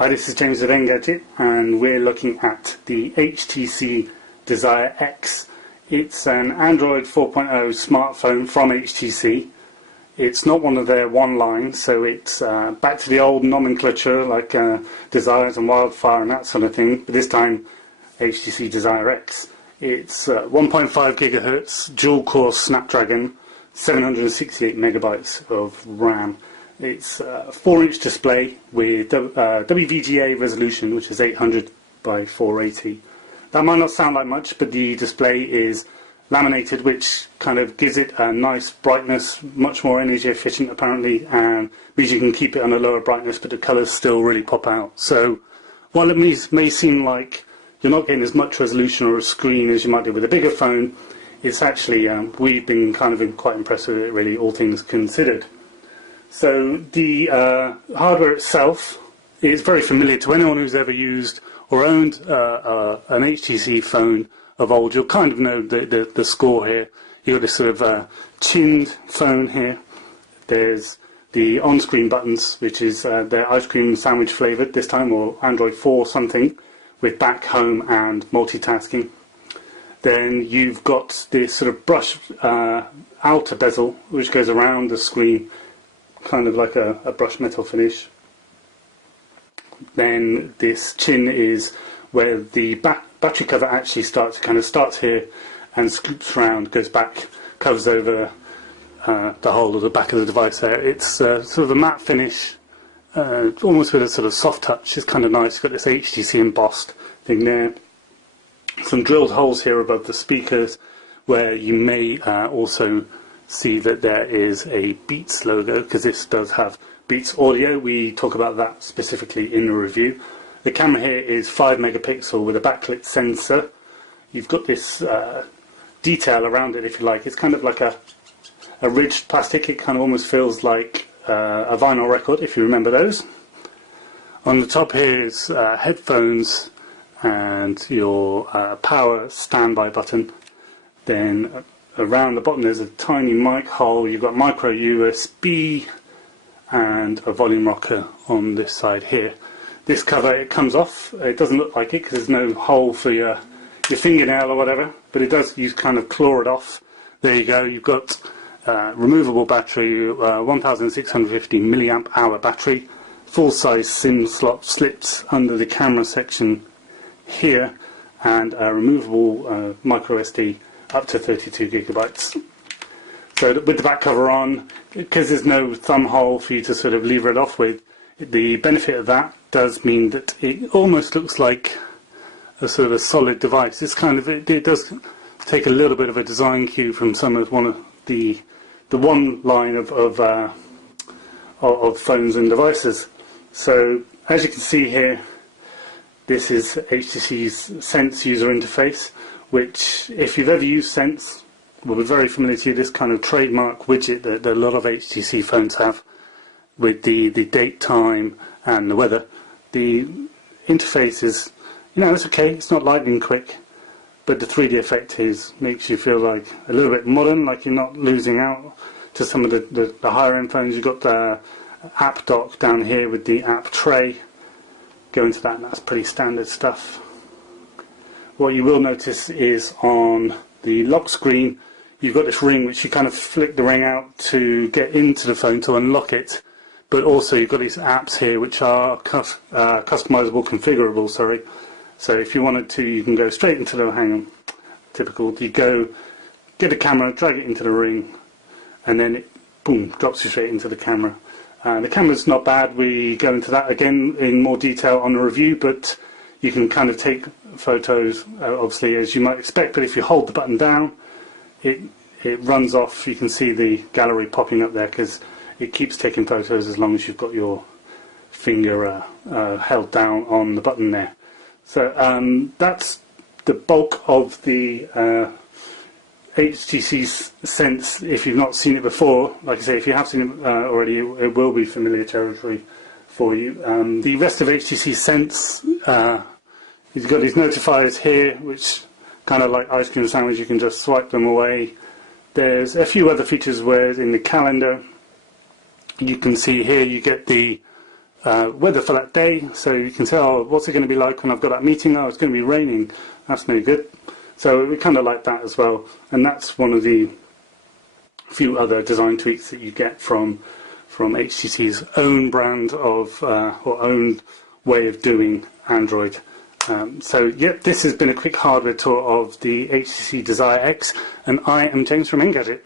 Hi, this is James at Engadget, and we're looking at the HTC Desire X. It's an Android 4.0 smartphone from HTC. It's not one of their one lines, so it's back to the old nomenclature like Desires and Wildfire and that sort of thing, but this time HTC Desire X. It's 1.5 gigahertz, dual-core Snapdragon, 768 megabytes of RAM. It's a 4-inch display with WVGA resolution, which is 800 by 480. That might not sound like much, but the display is laminated, which kind of gives it a nice brightness, much more energy efficient apparently, and means you can keep it on a lower brightness, but the colours still really pop out. So while it may seem like you're not getting as much resolution or a screen as you might do with a bigger phone, it's actually, we've been kind of quite impressed with it really, all things considered. So the hardware itself is very familiar to anyone who's ever used or owned an HTC phone of old. You'll kind of know the score here. You've got this sort of chinned phone here. There's the on-screen buttons, which is they're ice cream sandwich flavoured this time, or Android 4 something, with back, home and multitasking. Then you've got this sort of brush outer bezel, which goes around the screen, kind of like a brushed metal finish. Then this chin is where the battery cover actually starts here and scoops around, goes back, covers over the whole of the back of the device there. It's sort of a matte finish, almost with a sort of soft touch. It's kind of nice. You've got this HTC embossed thing there. Some drilled holes here above the speakers, where you may also see that there is a Beats logo, because this does have Beats audio. We talk about that specifically in the review. The camera here is 5 megapixel with a backlit sensor. You've got this detail around it, if you like. It's kind of like a ridged plastic. It kind of almost feels like a vinyl record, if you remember those. On the top here is headphones and your power standby button. Then around the bottom there's a tiny mic hole. You've got micro USB and a volume rocker on this side here. This cover, it comes off. It doesn't look like it because there's no hole for your fingernail or whatever, but it does. You kind of claw it off. There you go. You've got removable battery, 1650 milliamp hour battery, full-size SIM slot slips under the camera section here, and a removable micro SD up to 32 gigabytes. So with the back cover on, because there's no thumb hole for you to sort of lever it off with, the benefit of that does mean that it almost looks like a sort of a solid device. It's kind of, it does take a little bit of a design cue from one of the one line of phones and devices. So as you can see here, this is HTC's Sense user interface, which, if you've ever used Sense, will be very familiar to you. This kind of trademark widget that a lot of HTC phones have, with the date, time and the weather. The interface is, it's okay, it's not lightning quick, but the 3D effect makes you feel like a little bit modern, like you're not losing out to some of the higher end phones. You've got the app dock down here with the app tray. Go into that, and that's pretty standard stuff. What you will notice is on the lock screen, you've got this ring which you kind of flick the ring out to get into the phone to unlock it, but also you've got these apps here which are customizable, configurable, sorry. So if you wanted to, you can go straight into the, typical, you go, get a camera, drag it into the ring, and then it, boom, drops you straight into the camera. The camera's not bad. We go into that again in more detail on the review, but you can kind of take photos, obviously, as you might expect, but if you hold the button down, it runs off. You can see the gallery popping up there because it keeps taking photos as long as you've got your finger held down on the button there. So that's the bulk of the HTC Sense. If you've not seen it before, like I say, if you have seen it already, it will be familiar territory for you. The rest of HTC Sense, you've got these notifiers here, which kind of like ice cream sandwich, you can just swipe them away. There's a few other features where in the calendar, you can see here you get the weather for that day, so you can say, oh, what's it going to be like when I've got that meeting? Oh, it's going to be raining. That's no good. So we kind of like that as well, and that's one of the few other design tweaks that you get from HTC's own brand of or own way of doing Android. So yeah, this has been a quick hardware tour of the HTC Desire X, and I am James from Engadget.